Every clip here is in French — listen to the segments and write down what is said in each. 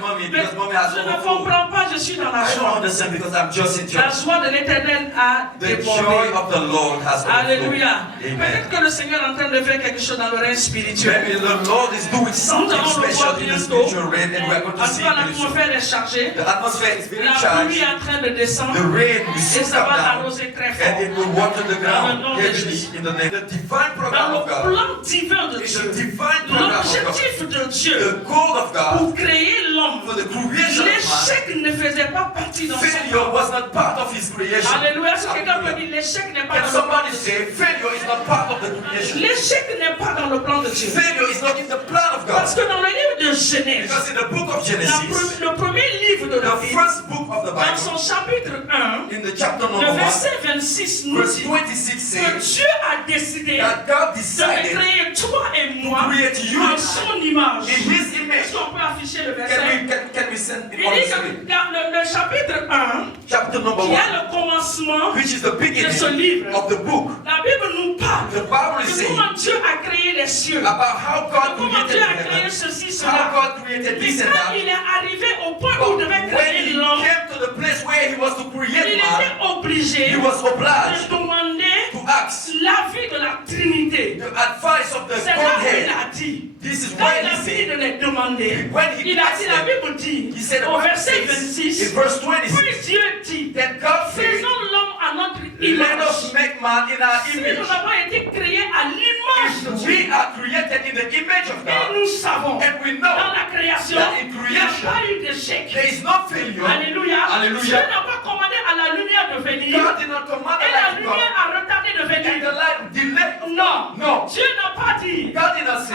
Mommy, Mais because mommy has je ne overflow. comprends pas, je suis dans la I don't joie. understand because I'm just in La church. joie de l'Éternel a The joy débordé. of the Lord has overflowed. Alléluia. Amen. Peut-être que le Seigneur est en train de faire quelque chose dans le règne spirituel. Maybe the Lord is doing Nous something allons le voir special in the bientôt. spiritual realm, and we are going to En see tout cas, it very soon. l'atmosphère est chargée. The atmosphere is very La pluie charged. est en train de descendre. The rain will Et soon ça come va down, arroser très and fort. it will water the Dans le ground nom de heavily Jésus. in the name. The divine Dans program le of God. plan divin de It's a Dieu. divine program of God. L'objectif de Dieu The goal of God pour créer l'homme. for the creation of man. L'échec ne faisait pas partie dans son Failure was not part of his creation. Alléluia. Si quelqu'un peut Hallelujah. dire l'échec n'est pas Can dans le plan somebody de Dieu. say failure is not part of the creation? L'échec n'est pas dans le plan de Dieu. Failure is not in the plan of God. Parce que dans le livre de Genèse, Because in the book of Genesis, le premier livre de la the Bible, first book of the dans Bible, son chapitre 1, in the chapter le number 1, verset 26 nous verse dit 26 que says Dieu a décidé that God de decided créer toi et moi create you en son image. in His image. Est-ce qu'on peut afficher le Can verset? we send it Il on the dit screen? que le chapitre 1, Chapter number qui 1, est le commencement, which is the de ce beginning livre, of the book. la Bible nous parle The Bible is de saying comment Dieu a créé les cieux, de about how God comment created Dieu the a créé heaven, ceci, how cela. God created Et this and quand that. il est arrivé au point But où il devait when créer he l'homme, came to the place where he was to il create man, était obligé he was de obliged demander to ask l'avis de la Trinité. the advice of the C'est là où il Godhead. a dit. This is Quand why il a he fini said, de les demander, when he il a asked dit, la them, Bible dit, he said, the au Bible verset says, 26, in verse 26, puis Dieu dit, then God said, faisons l'homme à notre let image. us make man in our Si image. nous avons été créés à l'image de If Dieu, we are created in the image of et God, nous savons, and we dans know la création, that in il n'y a creation, pas eu d'échec. there is no failure. Alléluia. Alléluia. Dieu n'a pas commandé à la lumière de venir, God did not command the et la light to lumière come, a retardé de and venir. the light delayed. Non. No. Dieu n'a pas dit God did not say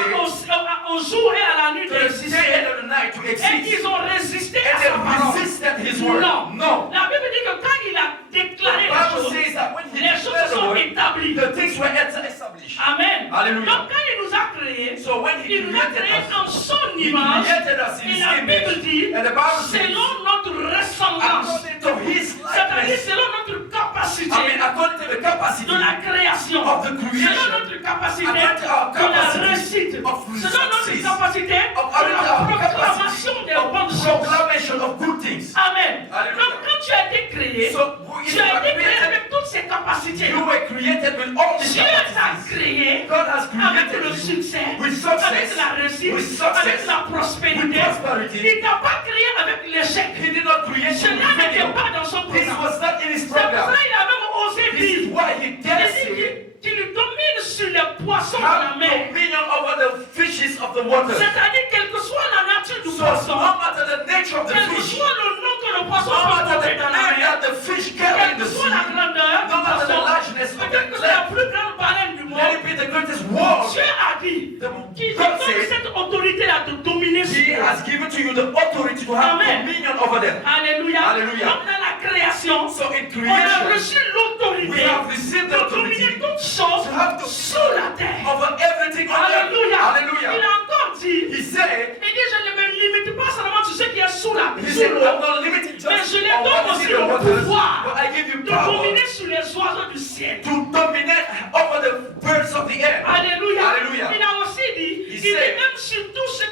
au jour et à la nuit to the day d'exister. and the night to Et exist, ils ont résisté and à they sa parole. resisted His word. Non. No. La Bible dit que quand il a déclaré The les Bible choses, says that when He les choses declared the sont word, établies. the things were established. Amen. Hallelujah. Donc quand il nous a créés, So when He il nous a created créés us, en son He image. created us in Et His la Bible image, dit, and the Bible says, selon notre ressemblance, according to His c'est-à-dire likeness, selon notre capacité I mean, according to the capacity de la création, of the creation, selon notre capacité according to our de la capacity réussite, of selon notre success, capacité of de la our proclamation capacity des of bonnes choses. proclamation of good things. Amen. Hallelujah. Donc quand tu as été créé, So if tu you as are été créé created, avec toutes ces capacités. you were created with all these Dieu t'a capacities. créé God has avec created le you succès, with avec success, la réussite, with success, avec la with prospérité. prosperity. Il t'a pas créé avec l'échec. He did not create you Cela with n'était failure. pas dans son This programme. was not in His C'est pour program. ça qu'il a même osé This is dire. why He Il dares dit say, qu'il domine sur les poissons de la have mer. dominion over the fishes of the water. C'est-à-dire, quelle que soit la nature du So poisson, no matter the nature of the quel que fish, soit le nom que le poisson no peut matter porter the dans la name mer, that the fish carry quelle in que the soit sea, la grandeur no du matter the poisson, largeness of quelle the que soit la clam, plus grande baleine du let monde, it be the greatest war. Dieu a dit qu'il te God donne said, cette autorité-là de dominer sur He eux. has given to you the authority to have Amen. dominion over them. Alléluia. Alléluia. Donc dans la création, So in on a creation, reçu we l'autorité have received the de authority dominer toutes choses to have sous la terre. over everything on earth. Alléluia. Il Hallelujah. a encore dit, He said, il dit, je ne me limite pas seulement sur ce qui est sous la He sous said, I'm l'eau, not limited mais just je les on donne what is aussi in the le waters, pouvoir but I give you de power dominer sur les oiseaux du ciel. to dominate over the birds of the air. Alléluia. Hallelujah. Il a aussi dit, He il dit said, même sur tout ce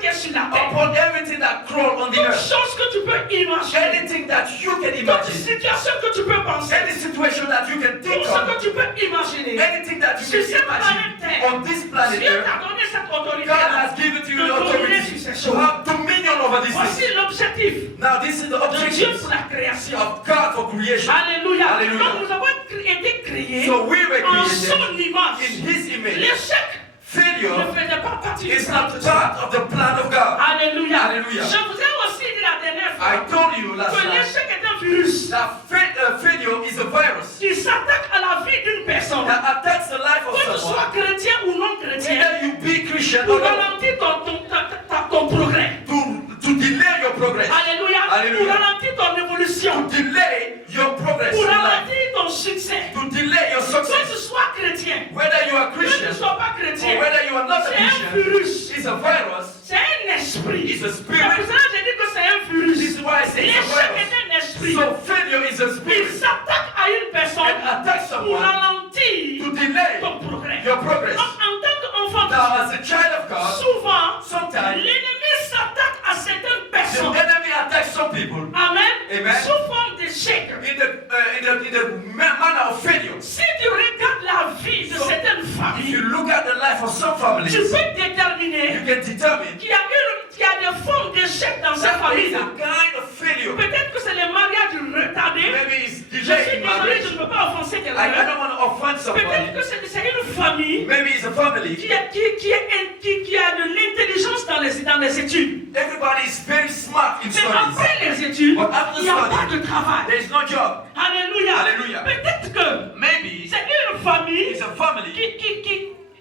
qui est sur la terre. Upon everything that crawl on the Toute earth, chose que tu peux imaginer. anything that you can Toute imagine, situation que tu peux penser. any situation that you can Tout think ce que of, tu peux imaginer. anything that you Sur can cette planète imagine Terre, on this planet Dieu Earth, t'a donné cette God autorité-là has given to you de the dominer authority sur ces to choses. have dominion over these Voici things. l'objectif Now this is the de Dieu objective pour la création. of God for creation. Alléluia. Alléluia. Donc nous avons été créés So we were en created son image. in His image. L'échec ne Failure faisait pas partie du is plan not de Dieu. part of the plan of God. Alléluia. Alléluia. Je vous ai aussi dit la dernière I fois told you last que time l'échec est un virus that failure is a virus qui s'attaque à la vie d'une personne. that attacks the life of Que tu sois someone, chrétien ou non chrétien, whether you be Christian pour or not, ralentir ton progrès. to delay your progress, Alléluia. Alléluia. Pour ralentir ton évolution. to delay your progress Pour in life, ralentir ton succès. to delay your Que tu success, sois chrétien. whether you are Que tu ne Christian sois pas or chrétien. whether you are not a C'est un Christian, virus. is a virus. C'est un esprit. It's a C'est spirit. pour ça que j'ai dit que c'est un virus. This is why I say it's a L'échec virus. est un esprit. So failure is a Il spirit s'attaque à une personne and attacks pour someone ralentir to delay ton progrès. your progress. Donc, en tant qu'enfant de Now, Dieu, as a child of God, souvent, sometimes l'ennemi s'attaque à certaines some people, Amen. Amen. Sous forme d'échec. in the manner of failure. Si tu regardes la vie de certaines If familles, you look at the life of some tu families, peux you déterminer can determine qu'il y a des formes d'échec dans cette that there is famille. a kind of failure. Peut-être que c'est les mariages retardés. Maybe it's Je suis delayed désolé, marriage. je ne peux pas offenser I quelqu'un. don't want to offend Peut-être somebody. que c'est une famille Maybe it's a family. qui a de l'intelligence dans les études. Everybody is very smart in Mais studies. après les études, But after il n'y a study, pas de travail. there is no job. Alléluia. Alléluia. Peut-être que Maybe c'est une famille it's a family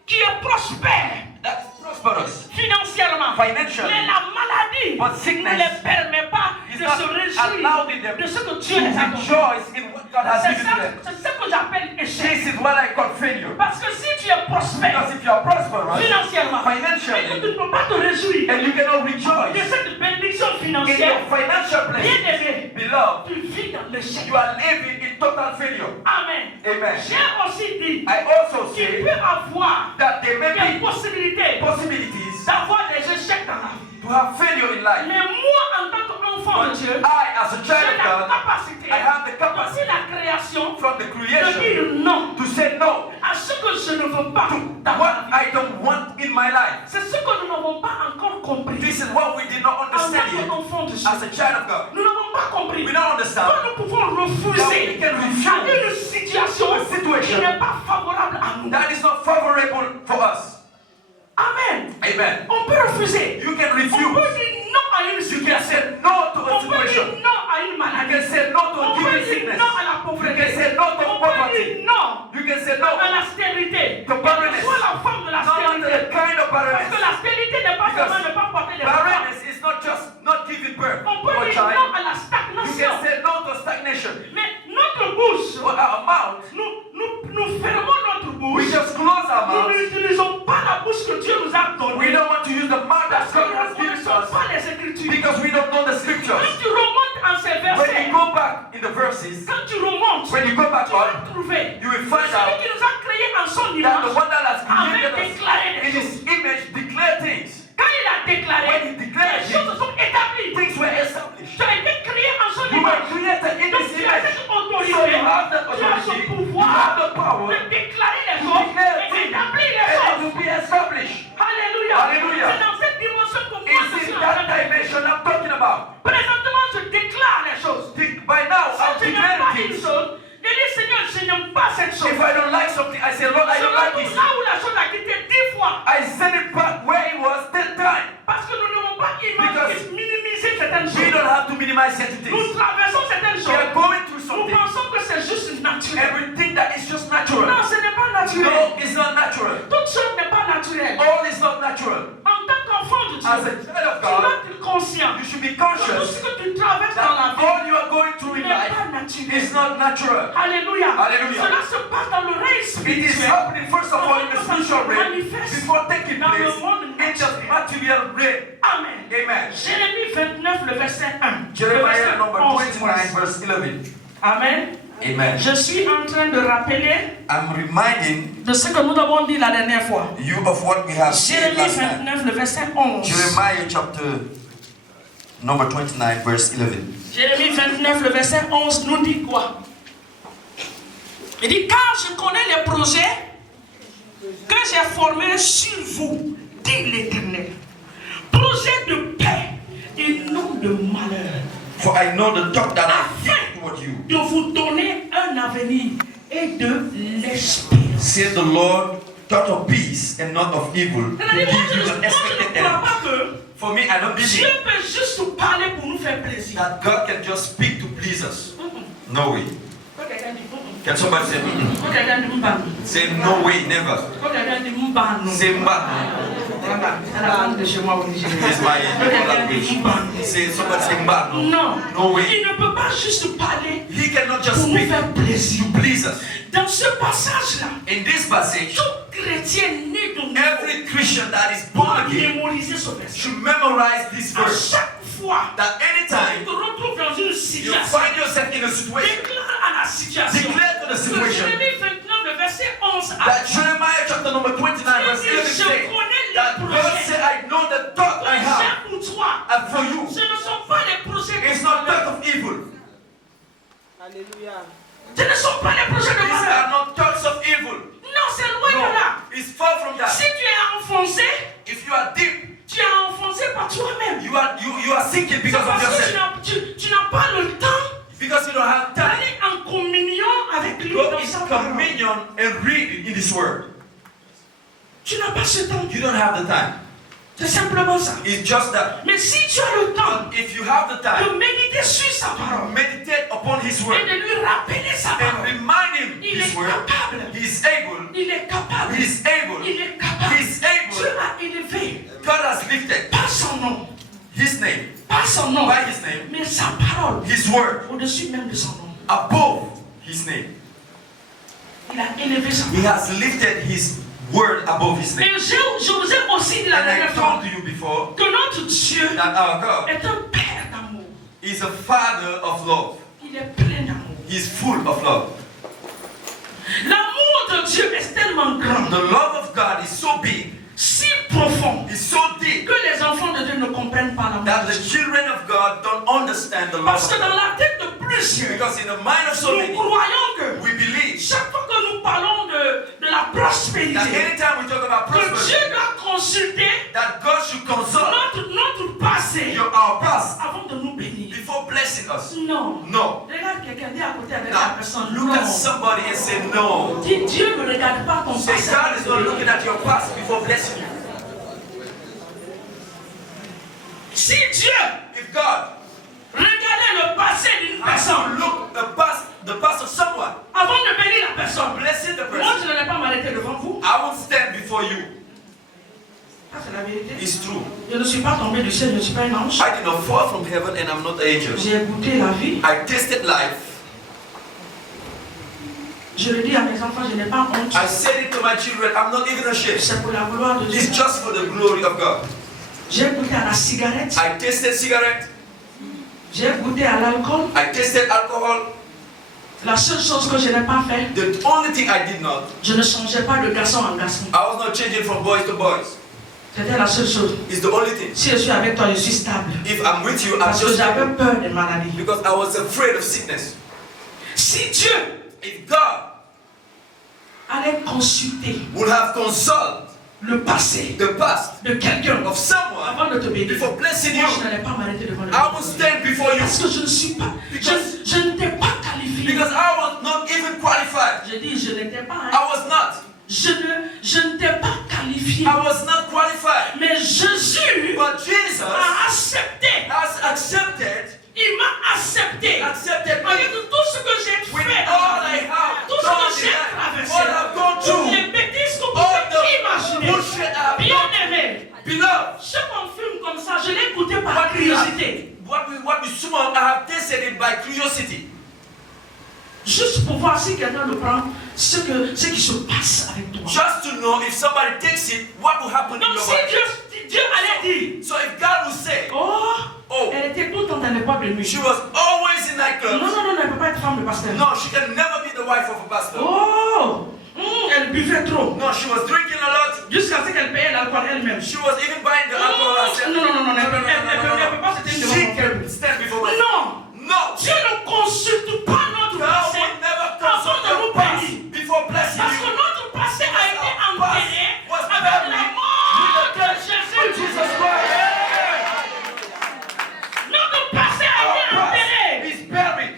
qui est prospère that's prosperous financièrement. financially. Mais la maladie But ne sickness les permet pas is de not se réjouir allowed in them de ce que to Dieu les a donné. rejoice in what God has C'est given to them. ça que j'appelle échec. This is what I call failure. Parce que si tu es prospère Because if you are prosperous financièrement, et que financially tu ne peux pas te réjouir and you cannot de rejoice cette bénédiction in financière, your financial place, bien aimé, beloved, tu vis dans l'échec. you are living in total failure. Amen. Amen. J'ai aussi dit I also qu'il say peut avoir that there may des be possibilités possibilities d'avoir des échecs dans la vie. to have failure in life. Mais moi, en tant qu'enfant de But Dieu, I, as a j'ai child of la God, capacité I have the depuis capacity la création from the de creation dire non to say no à ce que je ne veux pas dans ma what vie. I don't want in my life. C'est ce que nous n'avons pas encore compris This is what we did not en tant understand yet qu'enfant de Dieu. as a child of God. Nous n'avons pas compris We don't understand que nous pouvons refuser that we can à refuse une situation a situation qui n'est pas favorable à nous. that is not favorable for us. Amen. Amen. On peut refuser. You can On refuse. peut dire non à une You can situation. say no to a On peut situation. dire non à une You maladie. can say no to a On peut given dire sickness. non à la You pauvreté. can say no to On peut poverty. dire non You can say à no la stérilité. to barrenness. Soit la forme de la Not under stérilité. the kind of Parce que barrenness. la stérilité n'est pas Because seulement ne pas porter des enfants. Barrenness is not just not giving birth On peut to a dire child. non à la You stagnation. can say no to stagnation. Mais notre bouche, But our mouth, nous fermons notre we bouche. just close our Nous mouth. n'utilisons pas la bouche que Dieu nous a We donnée. don't want to use the mouth that Parce que God has nous ne given to connaissons us pas les Écritures. because we don't know the scriptures. Quand tu remontes en ces When versets, you go back in the verses, quand tu remontes, when you go back tu vas on, trouver you will find celui out qui nous a créés en son that the image one that has avait created us déclaré in des choses. his image declared things. Quand il a déclaré, When he declared les choses se sont établies. Things were established. Tu as été créé en son You were image. created in Donc this tu as image. cette So autorité, you have the tu as ce authority, you pouvoir have the power de déclarer les to choses declare et things, d'établir les and it choses. will be established. Alléluia. Alléluia. C'est dans cette dimension que moi je It's suis in en train that de dimension I'm talking about. Présentement, je déclare les choses. By now, Si I'm tu n'aimes pas declaring une things. chose, je dis Seigneur, je n'aime pas cette chose. If I don't like something, I say, Lord, I Je don't like retourne this. là où la chose a quitté 10 fois. I send it back where it was 10 times. Parce que nous n'avons pas Because minimiser certaines We choses. don't have to minimize certain Nous things. traversons certaines We are choses. going through Nous something. pensons que c'est juste naturel. Everything that is just natural. Non, ce n'est pas naturel. No, it's not natural. Toute chose n'est pas naturelle. All is not natural. En tant qu'enfant de As a Dieu, child of tu dois God, être conscient you should be que tout conscious ce que tu traverses dans la that vie all you are going through in n'est life pas naturel. is not natural. Alléluia. Alléluia. Cela se passe dans le règne It is spirituel. happening first of all in the spiritual realm before taking Dans le place monde in the material realm. Amen. Amen. Jérémie 29, le verset 1. Jeremiah number 11. 29 verse 11. Amen. Amen. Je suis en train de rappeler I'm reminding de ce que nous avons dit la dernière fois. you of what we have said Jérémie last time. 29, le verset 11. Jeremiah chapter number 29 verse 11. Jérémie 29, le verset 11 nous dit quoi? Il dit, car je connais les projets que j'ai formés sur vous, dit l'Éternel. Projets de paix et non de malheur. For I know the thought that I think toward you, De vous donner un avenir et de l'espérance. said the Lord, thought of peace and not of evil, to C'est-à-dire, give you moi, an je expected ne crois end. pas que For me, I don't Dieu believe peut juste nous parler pour nous faire plaisir. that God can just speak to please us. No way. Quand quelqu'un dit, Can somebody say, quand quelqu'un dit, m'ban. say no way, never. Quand quelqu'un dit, m'ban, non. Say mba. C'est la langue de chez moi au Nigeria. It's my Quand quelqu'un dit, language. m'ban. Say somebody say mba. Non. No way. Il ne peut pas juste parler He cannot just pour nous speak faire plaisir. to please us. Dans ce passage-là, In this passage, tout chrétien né de nouveau every Christian that is doit born again mémoriser ce verset. should memorize this À verse. chaque fois That que tu anytime te retrouves dans une you situation, find yourself in a situation, déclare à la situation. declare to the Que situation Jérémie 29, le verset 11 a that Jeremiah chapter number 29 verse 11 says that God said, I know the thought I have pour toi for you. Ce ne sont pas les projets It's de not malheur. thoughts of evil. Alléluia. Ce ne sont pas les projets de These malheur. are not thoughts of evil. Non, c'est loin de là. No, it's far from Si that. tu es enfoncé, If you are deep, tu es enfoncé par toi-même. you are sinking C'est because of parce que yourself. tu n'as pas le temps Because you don't have time. d'aller en communion avec lui Go dans in sa parole. communion and read in this word. Tu n'as pas ce temps. You don't have the time. C'est simplement ça. It's just that. Mais si tu as le temps But if you have the time, de méditer sur sa parole meditate upon His et word de lui rappeler sa and parole, remind Him il His est word. capable. He's able. Il est capable. He's able. Il est capable. He's able. Dieu a élevé, God has lifted pas son nom, His name, pas son nom, by His name, mais sa parole His word, au-dessus même de son nom. above His name. Il a élevé sa He parole. has lifted His word above His Et name. je vous ai aussi dit la And I dernière fois told you before que notre Dieu that our God est un père d'amour. is a Father of love. Il est plein d'amour. He's full of love. L'amour de Dieu est tellement grand, The love of God is so big, si profond, is so deep, que les enfants de Dieu ne comprennent pas l'amour. that the children of God don't understand the love Parce of que God. dans la tête de plusieurs, Because in the mind of so nous many, croyons que we believe chaque fois que nous parlons de la prospérité, that anytime we talk about que prosperity, Dieu doit consulter that God should consult notre passé our past avant de nous bénir. before blessing us. Non. No. Regarde quelqu'un, dis à côté avec la Now, personne. look Non. at somebody and say no. Dis, Dieu ne regarde pas ton Say passé. God is not looking at your past before blessing you. Si Dieu If God regardait le passé d'une has to personne look the past of someone, avant de bénir la personne, blessing the moi person, je n'allais pas m'arrêter devant vous. I won't stand before you. Ça c'est la vérité. It's true. Je ne suis pas tombé du ciel, je ne suis pas un ange. I did not fall from heaven and I'm not an angel. J'ai goûté la vie. I tasted life. Je le dis à mes enfants, je n'ai pas honte. I said it to my children. I'm not even ashamed. C'est pour la gloire de Dieu. It's just for the glory of God. J'ai goûté à la cigarette. I tasted cigarette. J'ai goûté à l'alcool. I tasted alcohol. La seule chose que je n'ai pas fait, The only thing I did not, je ne changeais pas de garçon en garçon. I was not changing from boys to boys. C'était la seule chose. It's the only thing. Si je suis avec toi, je suis stable. If I'm with you, I'm Parce que just j'avais peur des maladies. because I was afraid of sickness. Si Dieu If God allait consulter would have consulted le passé the past de quelqu'un of someone avant de te bénir, before blessing moi you, je n'allais pas m'arrêter devant le I will stand before you Parce que je ne suis pas, je ne t'ai pas qualifié. because I was not even qualified. Je dis, je n'étais pas, hein. I was not. Je ne t'ai pas qualifié. I was not qualified. Mais Jésus But Jesus a accepté. has accepted Il m'a accepté. me Avec tout ce que j'ai with fait, all I have tout ce done que in j'ai life, traversé, all I've gone toutes through, les bêtises que vous all pouvez the imaginer. bullshit I've Bien done. aimé. Beloved, Chaque on filme comme ça, je l'ai écouté par what we curiosité. smoke, I have tasted it by curiosity. Juste pour voir si quelqu'un le prend, ce qui se passe avec toi. Just to know if somebody takes it, what will happen in Donc your si body. Dieu allait dire, So if God will say, oh, elle était tout le temps dans les boîtes de nuit. she was always in nightclubs. Non, elle ne peut pas être femme de pasteur. No, she can never be the wife of a pastor. Oh, elle buvait trop. No, she was drinking a lot. Jusqu'à ce qu'elle paye l'alcool elle-même. She was even buying the alcohol herself. Non, elle ne peut pas se tenir She devant mon peuple. can stand before me. Non, No, Dieu ne consulte pas notre God passé will never avant consult de your nous past bénir. before blessing Parce que you. notre passé a été enterré Was avec buried la with mort the de death of Jésus. Jesus Christ. Notre passé a Our été enterré. past is buried.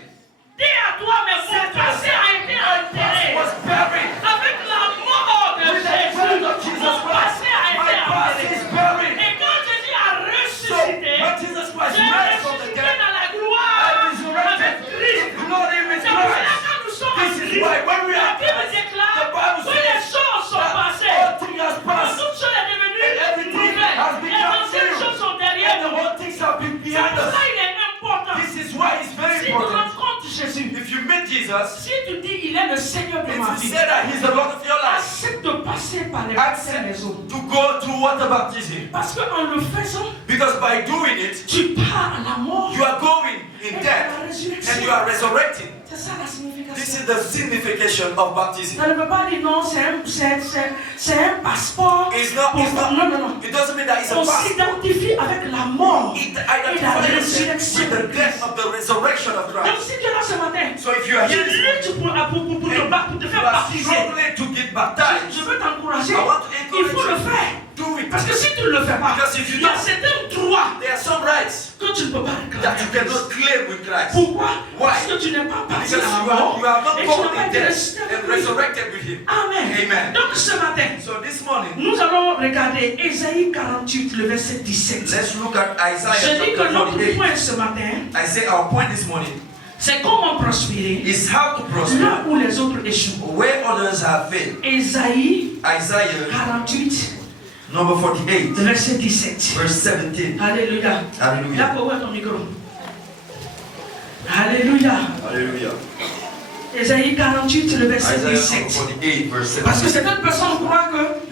Dis à toi, mais mon passé a été enterré. Was buried. Avec la mort de With the death of Jésus, Jesus mon passé Christ. a My été past enterré. is buried. Et quand Jésus a So ressuscité, when Jesus Christ j'ai raised from the ressuscité dead dans la and gloire avec resurrected Christ. in glory with C'est pour cela Christ. que nous sommes en This is Christ. why when we La are Bible Christ, déclare the Bible que les says choses sont that passées. all things has Que passed toute chose est devenue and everything nouvelle. has Les become anciennes new. choses sont derrière and the nous. whole things have been C'est behind pour us. ça qu'il est important. This is why it's very Si tu important. rencontres Jésus, If you meet Jesus, si tu dis il est le Seigneur de ma if you vie, say that He's the Lord of your life, accepte de passer par les baptêmes des eaux. to go through water baptism. Parce qu'en le faisant, Because by doing it, tu pars à la mort you are going et in à death la and résurrection. you are resurrecting. C'est ça la signification. This This is the signification of baptism. Ça ne veut pas dire non, c'est un passeport. Non. It doesn't mean that it's a On passport. s'identifie avec la mort It et la identifies résurrection. with the death of the resurrection of Donc Christ. si tu es là ce matin, So if you are tu here, luttes pour te you faire are baptiser. struggling to get baptized. Je veux t'encourager. I want to Il faut le encourage you. faire. Do it. Parce que si tu ne le fais pas, Because if you il y a don't, certains droits there are some rights que tu ne peux pas that you réclamer. cannot claim with Christ. Pourquoi? Why? Parce que tu n'es pas parti Because à la mort you are not et tu born n'as pas in été death ressuscité avec and lui. resurrected with Him. Amen. Amen. Donc ce matin, So this morning, nous allons regarder Ésaïe 48, le verset 17. let's look at Isaiah Je dis que chapter notre 48. point ce matin, I say our point this morning c'est comment prospérer is how to prosper là où les autres échouent. where others have failed. Ésaïe Isaiah 48, number 48, verset 17. verse 17. Alléluia. Hallelujah. Là, pour ton micro. Alléluia. Hallelujah. Ésaïe 48, le verset Isaiah 17. 48, verse Parce que 17. certaines personnes croient que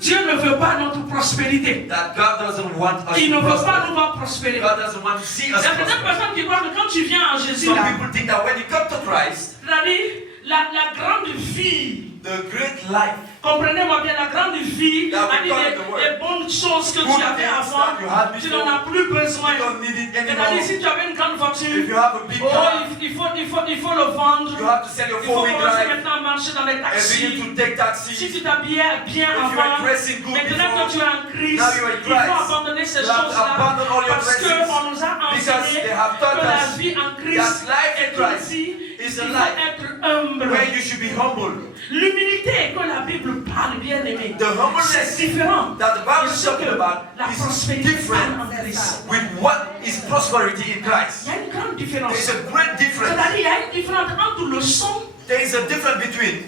Dieu ne veut pas notre prospérité. That God doesn't want us Il ne to veut pas prosper. nous voir prospérer. God doesn't want to see Il y a us certaines prosper. personnes qui croient que quand tu viens en Jésus, Some là, people think that when you come to Christ, c'est-à-dire la grande vie, the great life, comprenez-moi bien, la grande vie, That we c'est-à-dire call it the word. les bonnes choses que Good tu avais things avant, that you had tu before, n'en as plus besoin. you don't need it C'est-à-dire anymore. si tu avais une grande voiture, If you have a big car, il faut le vendre. you have to sell your Il faut four-wheel commencer drive maintenant à marcher dans les and begin taxis. to take Si taxis. tu t'habillais bien If you are avant, dressing good maintenant before, que tu es en Christ, now you are in il faut Christ. abandonner ces You have to choses-là abandon all your parce blessings qu'on nous a because enseigné they have taught que la us vie en Christ that life in est Christ aussi, is il a faut life être humble. where you should be humble. L'humilité que la Bible parle, bien aimé, The humbleness c'est différent that the Bible de is ce que talking about la is prospérité different parle en Christ. with what is prosperity in Christ. Il y a une grande différence. There is a great difference. C'est-à-dire, il y a une différence entre le son, There is a difference between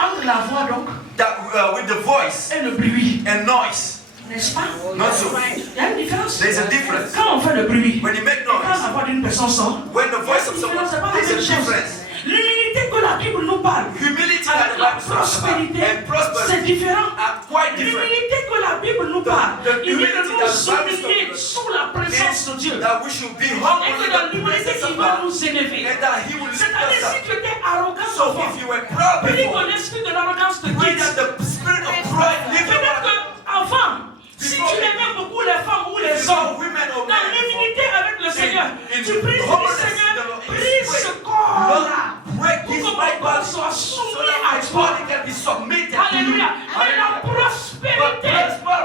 entre la voix donc, that with the voice et le bruit. and noise. N'est-ce pas? Not so. Il y a une différence. There is a difference. Quand on fait le bruit, When you make et quand la noise, voix d'une personne sort, when the voice of someone, c'est pas la there is a même chose. difference. L'humilité que la Bible nous parle, Humility that avec the la Bible talks about prospérité, and c'est prosperity différent. are quite different. L'humilité que la Bible nous parle, The il dit de humility nous that the Bible humilier talks sous la présence de Dieu. That we should be Et humble que in dans the l'humilité, presence il of va God, nous élever. and that He will lift C'est-à-dire, us si up. tu étais arrogant So avant, if you were proud puis before, que l'esprit de l'arrogance te when quitte, that the spirit of pride lives peut-être over qu'avant, si tu aimais beaucoup les femmes ou les hommes, women or dans men, l'humilité avec le Seigneur, in tu pries, tu dis, humbleness, Seigneur, the Lord, brise ce corps-là, break pour this que my mon corps body soit so soumis that à my toi. body can be submitted to you. Alléluia. Et la prospérité,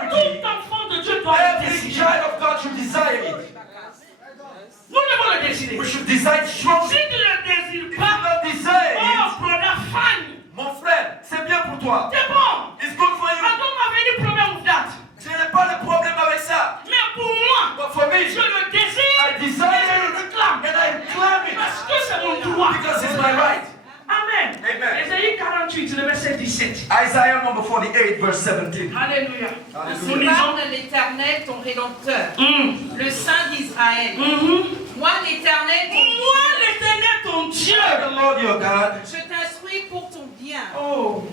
tout enfant de Dieu doit le Every désirer. child of God should desire it. Nous devons le désirer. We should desire it strongly. Si tu ne le désires If you pas, don't desire oh, it, brother Fanny, mon frère, c'est bien pour toi. c'est bon. It's good for I you. don't have any problem with that. Je n'ai pas de problème avec ça. Mais pour moi, But for me, je le désire I et je desire le it réclame. and I claim it Parce que c'est mon droit. because it's my right. Amen. Amen. Ésaïe 48, le verset 17. Isaiah number 48, verse 17. Alléluia. Nous Tu lisons. parles de l'Éternel, ton Rédempteur, le Saint d'Israël. Moi, l'Éternel, ton Moi, l'Éternel, ton Dieu. I, the Lord your God, je t'instruis pour ton bien. Oh,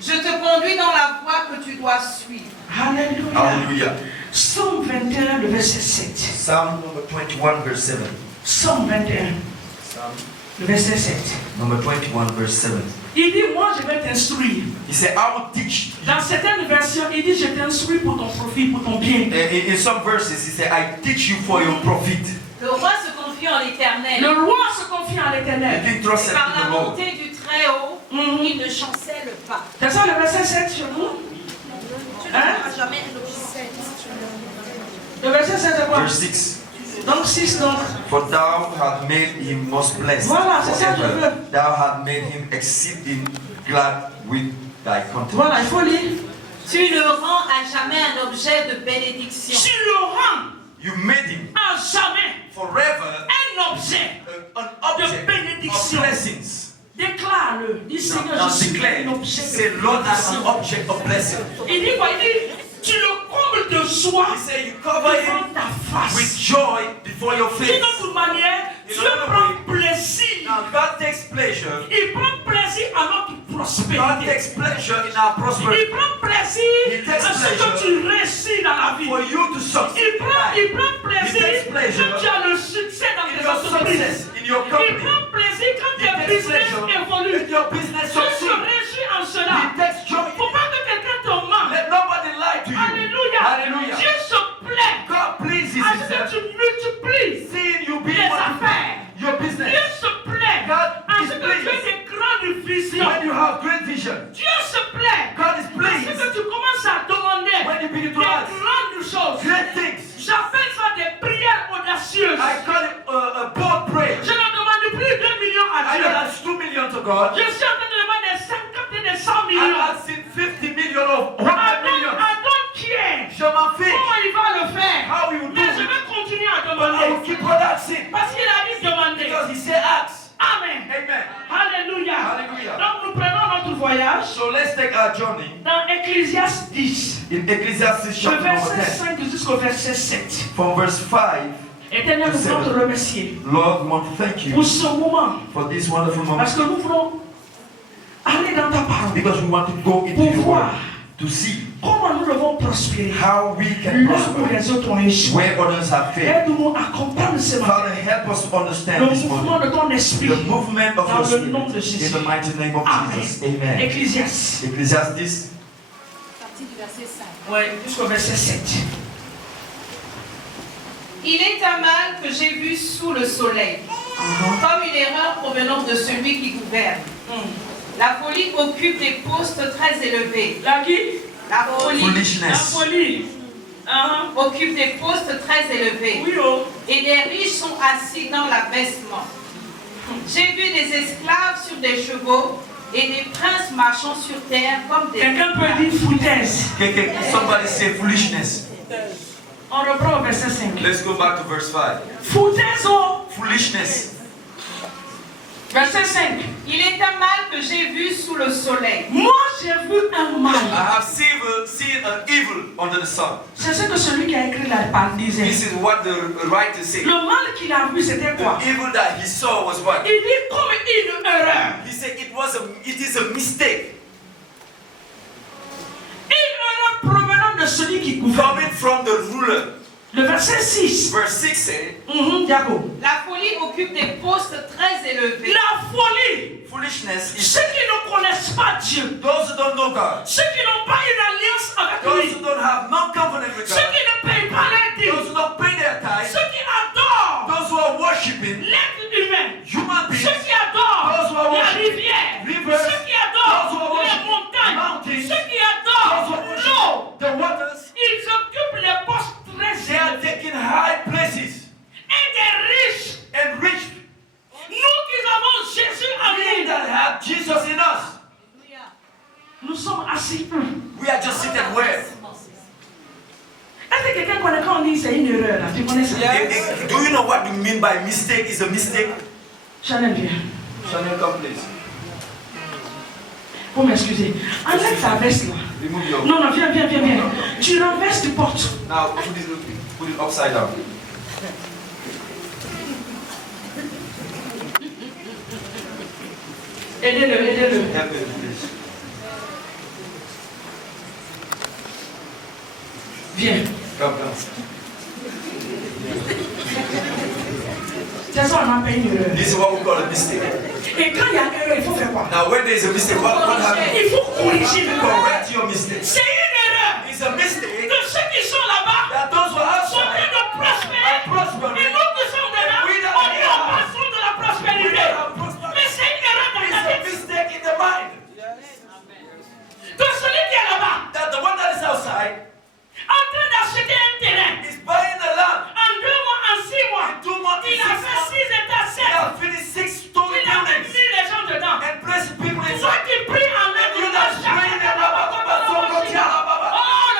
Je te conduis dans la voie que tu dois suivre. Alléluia. hallelujah. Psaume 21, le verset 7. Psalm number 21, verse 7. Psaume 21, Psalm le verset 7. number 21, verse 7. Il dit, moi, je vais t'instruire. He said, I will teach. Dans certaines versions, il dit, je t'instruis pour ton profit, pour ton bien. In some verses, he said, I teach you for your profit. Le roi se confie en l'Éternel. Le roi se confie en The l'Éternel. king Et trusted par in la the Lord. montée du Très-Haut, il ne chancelle pas. C'est ça le verset 7 sur vous? Hein? Le verset 7 c'est quoi? Verse 6. Donc 6 donc. For thou hast made him most blessed. Voilà, c'est ça que je forever. veux. Thou hast made him exceeding glad with thy countenance. Voilà, il faut lire. Tu le rends à jamais un objet de bénédiction. Tu le rends You made him à jamais forever un objet. an object De bénédiction. of blessings. Déclare-le. Dis Seigneur, Now je suis declare, un objet say de Lord as bénédiction. an object of blessing. Il dit quoi? Il dit, tu le combles de joie He said you cover him devant ta with face. joy before your D'une face. autre manière, In Dieu another prend way, plaisir. Now God takes pleasure. Il prend plaisir à notre God prospérité. takes pleasure in our prosperity. Il prend plaisir He takes à ce que pleasure tu réussis dans la vie. For you to succeed. Il prend plaisir He takes pleasure quand tu as le succès dans in tes your entreprises. success, in your Il company. prend plaisir quand He tes takes business your business Je se succeed. réjouis en cela. He takes joy. Il ne faut pas que quelqu'un te mente. Let nobody lie to you. Alléluia. Hallelujah. Dieu se plaît God pleases à ce que himself. tu multiplies Seeing you be les multiply affaires. your Dieu business. se plaît God à is ce que tu aies pleased des grandes visions. when you have great vision. Dieu se plaît God is à ce pleased que tu commences à demander when you begin des to ask grandes choses. great things. J'appelle ça des prières audacieuses. I call it a bold prayer. Je ne demande plus 2 millions à I Dieu. don't ask 2 million to God. Je suis en train de demander 50 et des 100 I'm millions. asking 50 million of 100 million. I don't care Je m'en fiche. comment il va le faire. How you do Mais je it. vais continuer à But I will demander. keep on asking. Parce qu'il a dit demander. Because he said ask. Amen. Amen. Alléluia. Hallelujah. Donc nous prenons notre voyage So let's take our journey dans Ecclésiaste 10. in Ecclesiastes Le chapter number verset 10. 5 jusqu'au verset 7. From verse 5, Éternel, nous voulons te remercier Lord, we want to thank pour you ce moment. for this wonderful moment. Parce que nous voulons aller dans ta parole Because we want to go into pour your voir word to see comment nous devons prospérer. how we can Là où prosper, les autres ont échoué. where others have failed. Aide-nous à comprendre ce matin Father, help us to understand le this mouvement morning. de ton esprit. The movement of Dans your le nom de spirit Jésus. in the mighty name of Amen. Jesus. Amen. Ecclésiaste. Ecclesiastes Partie du verset 5. Oui, jusqu'au verset 7. Il est un mal que j'ai vu sous le soleil, comme une erreur provenant de celui qui gouverne. La folie occupe des postes très élevés. La qui? La folie La foolishness. folie. occupe des postes très élevés. Oui, oh. Et les riches sont assis dans l'abaissement. J'ai vu des esclaves sur des chevaux et des princes marchant sur terre comme des... Quelqu'un peut dire foutaise. Somebody say foolishness. On reprend au verset 5. Let's go back to verse 5. Foutaise, oh. Foolishness. Verset 5. Il est un mal que j'ai vu sous le soleil. Moi, j'ai vu un mal. I have seen an evil under the sun. C'est ce que celui qui a écrit la parole disait. This is what the writer said. Le mal qu'il a vu, c'était quoi? The evil that he saw was what? Il dit comme une erreur. He said it is a mistake Une erreur provenant de celui qui gouverne. coming from the ruler. Le verset 6. Verse 6 said, Jacob. La folie occupe des postes très élevés. La folie. foolishness is Ceux qui ne connaissent pas Dieu. those who don't know God, Ceux qui n'ont pas une alliance avec those lui. who don't have no covenant with Ceux God, qui ne payent pas leur those dîme. who don't pay their tithes, Ceux qui adorent those who are worshiping l'être humain. human beings, Ceux qui adorent those who are la worshiping rivière. rivers, Ceux qui those who are adorent les worshiping montagnes. mountains, Ceux qui those who adorent are l'eau. worshiping the waters, Ils occupent les postes très they are élevés. taking high places Et des riches. and rich. Nous qui avons Jésus en We nous. that have Jesus in us, Nous sommes assis où? we are just sitting where? Est-ce que quelqu'un connaît quand on dit c'est une erreur là? Tu connais ça? Do you know what you mean by mistake is a mistake? Chanel, viens. Chanel, come please. Faut m'excuser. Enlève ta veste là. Remove your. Non, non, viens. Tu renverses, tu portes. Now put it upside down. Aidez-le. Help me, please. Viens. Come. C'est ça, on appelle une erreur. This is what we call a mistake. Et quand il y a une erreur, il faut faire quoi? Now, when there is a mistake, what happens? Il faut corriger l'erreur. Correct your mistake. C'est une erreur. It's a mistake Que ceux qui sont là-bas that those who are sont en train outside de prospérer. are prospering. Et nous qui sommes dedans, on est en passant de la prospérité. Mais c'est une erreur dans It's ta a tête. mistake in the mind Que celui qui est là-bas, that the one that is outside en train d'acheter un terrain, is buying the land. en 2 mois, en 6 mois, In 2 months, il a 6 fait months, 6 états they 7. have finished 6-story Il a même buildings mis les gens dedans. and placed people Toi inside. qui pries en And you l'aide, not praying them oh,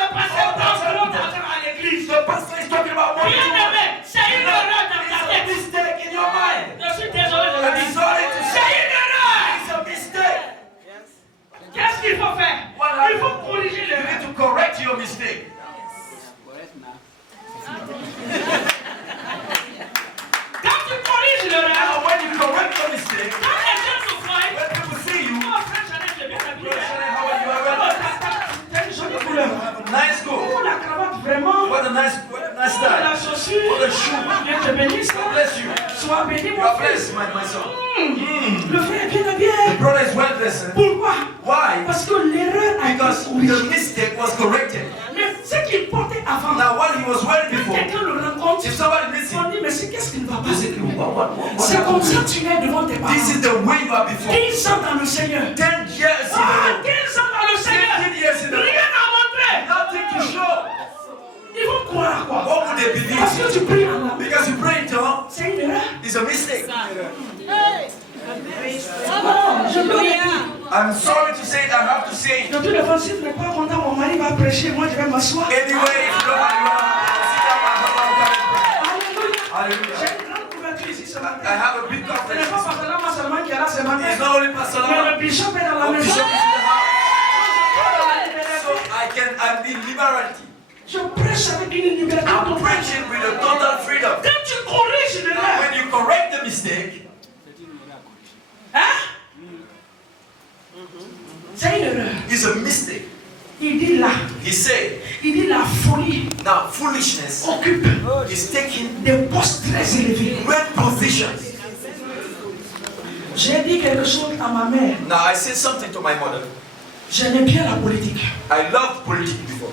le pasteur pense que l'autre attend à l'église. The pastor is talking about money. Bien aimé, c'est une erreur dans ta It's a tête. mistake in your mind. Je suis désolé de le I'm dire. sorry to C'est say une erreur. it's a mistake. Qu'est-ce qu'il faut faire? Il faut corriger You need l'erreur. to correct your mistake. Quand tu corriges l'erreur, Now, when you correct your mistake, quand les gens te voient, when people see you, oh frère Chanel, tu es bien habillé. how are you? Oh, t'as une jolie couleur. Nice coat. Oh, la cravate, vraiment. What a nice Oh, style. la chaussure. What a shoe. Dieu te bénisse. God bless you. Sois béni, You mon are fils. blessed, my son. Le frère est bien habillé. The brother is well lesson. Pourquoi? Why? Parce que l'erreur a été Because the corrigée. mistake was corrected. Mais ce qu'il portait avant, Now what he was wearing quand before, quelqu'un le rencontre, if somebody meets on him, dit, mais c'est qu'est-ce qui ne va pas? they say, what C'est comme happened? ça que tu es devant tes parents. This is the way you are before. 15 ans dans le Seigneur. 10 years in the Ah, Lord. 15 ans dans le Seigneur. 15 years in the Lord. Rien à montrer. Nothing to show. Ils vont croire quoi? What would they believe? Parce que tu pries en langue. Because you pray in tongue C'est une erreur. is a mistake. Non, je peux le dire. I'm sorry to say it, I have to say it. De toute façon, si tu n'es pas content, mon mari va prêcher, moi je vais m'asseoir. Anyway, if you don't want to sit down, my husband will come and pray. Alléluia. Hallelujah. J'ai une grande couverture ici ce matin. I have a big Ce n'est confidence. pas parce que là, moi seulement qui est là ce matin. It's not only Pastor Mais Lama. le bishop est dans la The maison. bishop is in the house. So I'm in liberality. Je prêche avec une liberté I'm totale. preaching with a total freedom. Quand tu corriges Now, l'erreur, when you correct the mistake, hein? C'est une erreur. it's a mistake. Il dit là, He said, il dit la folie now foolishness occupe is taking des postes très élevés. great positions. J'ai dit quelque chose à ma mère. Now I said something to my mother. J'aimais bien la politique. I loved politics before.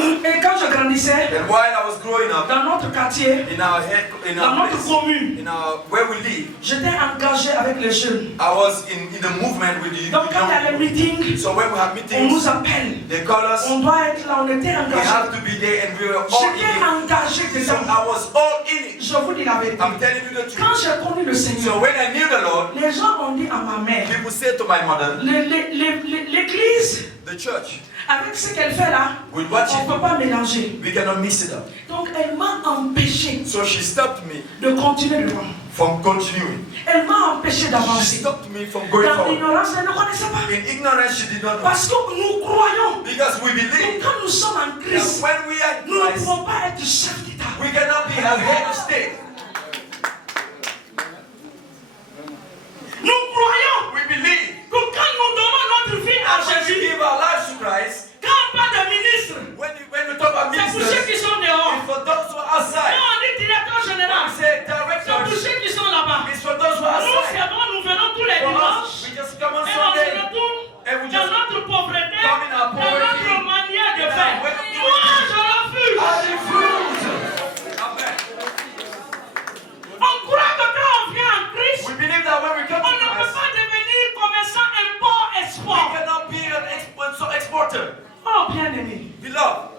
Et quand je grandissais, And while I was growing up dans notre quartier, in our head, in dans our notre place, commune, where we live, j'étais engagé avec les jeunes. I was in the movement with the Donc quand il y a young les people. meetings, So when we have on meetings, nous appelle. they call us. On doit être là, on était We engagés. have to be there, and we were all in J'étais it. engagé So dedans. I was all in it. Je vous dis la vérité. I'm telling you the Quand truth. j'ai connu le Seigneur, So when I knew the Lord, les gens ont dit à ma mère, people said to my mother, l'église, the church, avec ce qu'elle fait là, with what on ne peut pas mélanger. we cannot mix it up. Donc elle m'a empêché So she stopped me de continuer devant. from continuing. Elle m'a empêché She d'avancer. stopped me from going Dans forward. l'ignorance, elle ne connaissait pas. In ignorance, she did not know. Parce que nous croyons Because we que believe quand nous sommes en that Christ, when we are in nous ne Christ, pouvons pas être chefs d'État. we cannot be a head of state. Nous croyons We believe que quand nous donnons notre vie à that when we Jésus, give our lives to Christ, quand on parle de ministre, when we talk about c'est pour ceux ministers, qui sont dehors. it's for those who are outside. Quand on dit directeur When général, we say c'est pour directors, ceux qui sont là-bas. it's for those who are Nous, outside. c'est bon, nous venons tous les For dimanches. us, we just come on Et on se Sunday retourne and we dans just notre pauvreté, come in our dans poverty, notre manière de in our faire. way of doing Moi, things. je refuse. I refuse. Amen. On croit que quand on vient en Christ, We believe that when we come on to ne peut Christ, pas devenir commerçant we import-export. cannot be an exporter. Oh, bien-aimé, Beloved,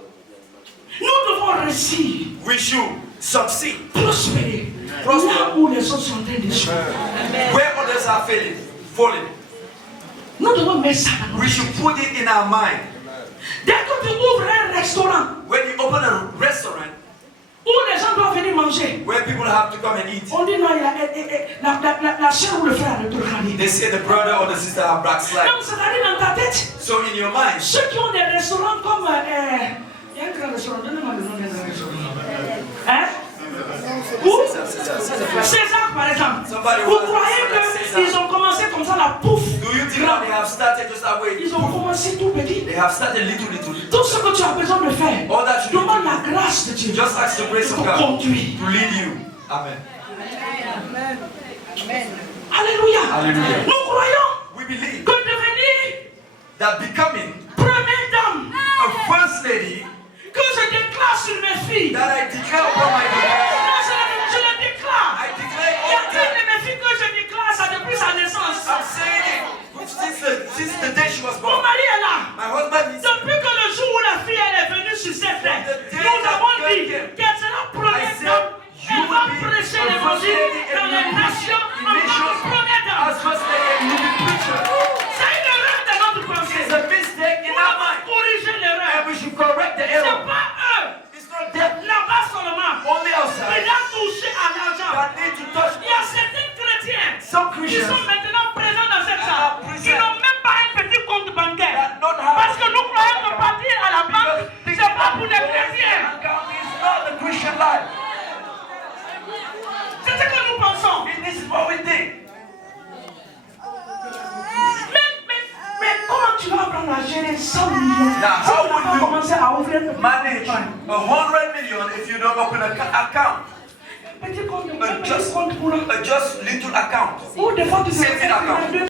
nous devons réussir, we should succeed. prospérer, Prosper. là où les autres sont en train d'échouer. Where others are falling, Nous devons mettre ça dans notre we should put it in our mind. Dès que tu ouvres un restaurant When you open a restaurant où les gens doivent venir manger, where people have to come and eat, on dit non, il y a la soeur ou le frère de regarder. they say the brother or the sister have backslide. Donc, c'est-à-dire dans ta tête, So in your mind, ceux qui ont des restaurants comme. Il y a un grand restaurant, donnez-moi le nom d'un grand restaurant. Hein? Où? César, par exemple. Somebody Vous was croyez like qu'ils César. ont commencé comme ça, la pouffe? Do you think that they have started just that way? Ils ont commencé tout petit. They have started little. Tout ce que tu as besoin de faire, All that you demande need la grâce de Dieu just ask the grace de of te God conduire. to lead you. Amen. Alléluia. Alléluia. Nous croyons We believe que devenir that becoming première dame, a first lady que je déclare sur mes filles, that I declare upon my life, non, je le déclare. I declare Il y a all une that. de mes filles que je déclare ça depuis sa naissance. I'm saying it since the day she was Mon born. mari est là. My husband is Depuis que le jour où la fille elle est venue sur cette terre, nous avons dit qu'elle sera première dame. Elle va prêcher l'évangile dans les nations en tant que première dame. as first lady and you be preacher. C'est une erreur de notre pensée. It's a mistake in On our va mind. corriger l'erreur. And we should correct the C'est error. pas eux. It's not them Là-bas seulement. only Il outside a touché à l'argent. that need to touch Il y a certains chrétiens some qui Christians sont maintenant présents dans cette are salle. present. Ils n'ont même pas un petit compte bancaire. that don't have Parce que nous croyons que partir à la banque, c'est pas pour les chrétiens. account is not the Christian life. C'est ce que nous pensons. And this is what we think. Mais comment tu vas apprendre à gérer 100 millions Now, si how tu n'as would pas you commencé à ouvrir un Manage 100 million if you don't open an account. petit compte courant? Just little account. Ou des fois tu Saving account. fais